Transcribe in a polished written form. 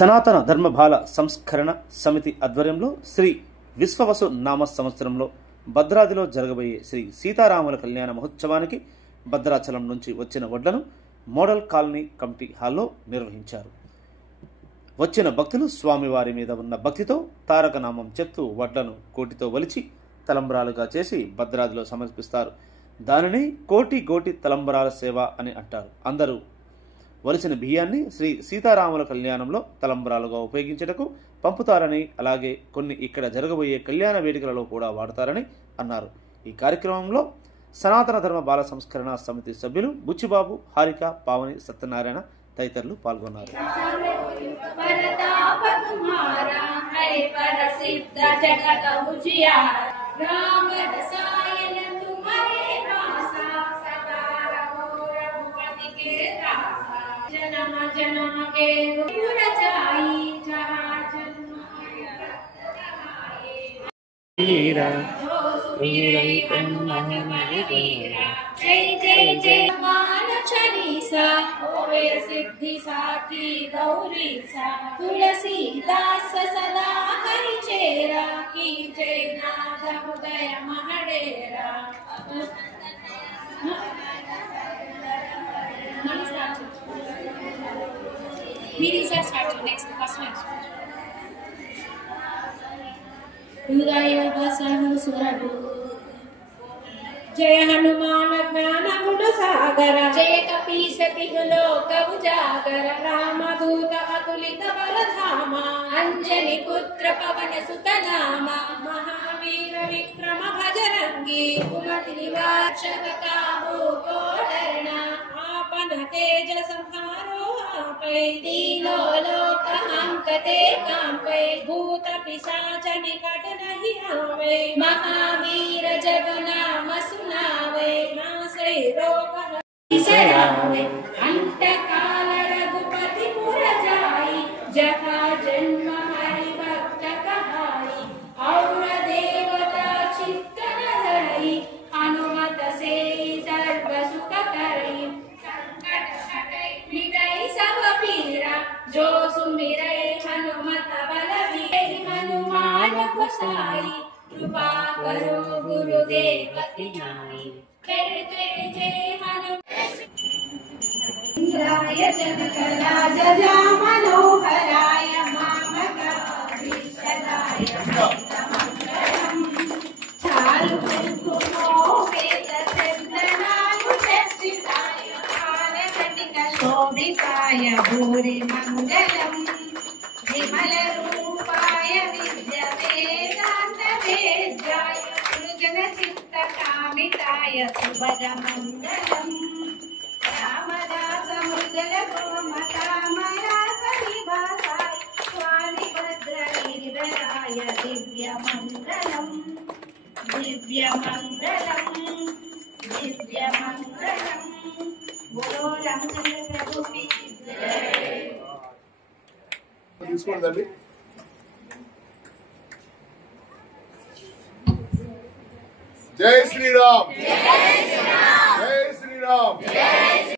సనాతన ధర్మ బాల సంస్కరణ సమితి ఆధ్వర్యంలో శ్రీ విశ్వవసు నామ సంవత్సరంలో భద్రాద్రిలో జరగబోయే శ్రీ సీతారాముల కళ్యాణ మహోత్సవానికి భద్రాచలం నుంచి వచ్చిన వడ్లను మోడల్ కాలనీ కమిటీ హాల్లో నిర్వహించారు. వచ్చిన భక్తులు స్వామివారి మీద ఉన్న భక్తితో తారక నామం చెప్తూ వడ్లను కోటితో వలిచి తలంబరాలుగా చేసి భద్రాద్రిలో సమర్పిస్తారు. దానిని కోటి గోటి తలంబరాల సేవ అని అంటారు. అందరూ వలసిన బియ్యాన్ని శ్రీ సీతారాముల కళ్యాణంలో తలంబరాలుగా ఉపయోగించటకు పంపుతారని, అలాగే కొన్ని ఇక్కడ జరగబోయే కళ్యాణ వేడుకలలో కూడా వాడతారని అన్నారు. ఈ కార్యక్రమంలో సనాతన ధర్మ బాల సంస్కరణ సమితి సభ్యులు బుచ్చిబాబు, హారిక, పావని, సత్యనారాయణ తదితరులు పాల్గొన్నారు. सिद्धि साखी गौरी सा तुलसीदास सदा हरि चेरा की जय नाथ हृदय महडेरा. Meetings are starting next class. हृदय बसहु सुरभु जय हनुमान ज्ञान गुण सागर जय कपीसति लोक उजागर रामदूत अतुलित बल धामा अंजनी पुत्र पवन सुत नामा महावीर विक्रम भजरंगी कुमति निवास काबू को डरना आपन तेज संहारो आपै तीनों लोक अंकते कांपै भूत पिशाच निकट नहीं आवे महावीर जब नाम सुनावे नासै रोग सरावे अंत काल रघुपति पुर जाई जहाँ जन्म हरि भक्त कहाई और देवता चित्त न धरई हनुमत से सर्व सुख करई संकट हटै मिटै सब पीरा जो सुमिरै हनुमत बलवीर हनुमान गोसाई कृपा करो गुरुदेव की नाई. जय जय जय हनुमान इंद्राय जनकराज जा मनोहराय मामकाभीष्टदाय मंगलम चारु कुंकुमोपेत चंदनायुधक्षिताय कालकटिक शोभिताय भूरि मंगलम विमल रूपाय विद्यवेदांत वेद्याय सृजन चित्त कामिताय सुभग मंगलम रामदास मृदल गोमतामरास निवासाय स्वामी भद्र गिरिधराय दिव्य मंगलम दिव्य मंगलम दिव्य मंगलम. बोलो रामचंद्र प्रभु की जय. తీసుకోండి. జై శ్రీరామ్, జై శ్రీరామ్, జై శ్రీరామ్, జై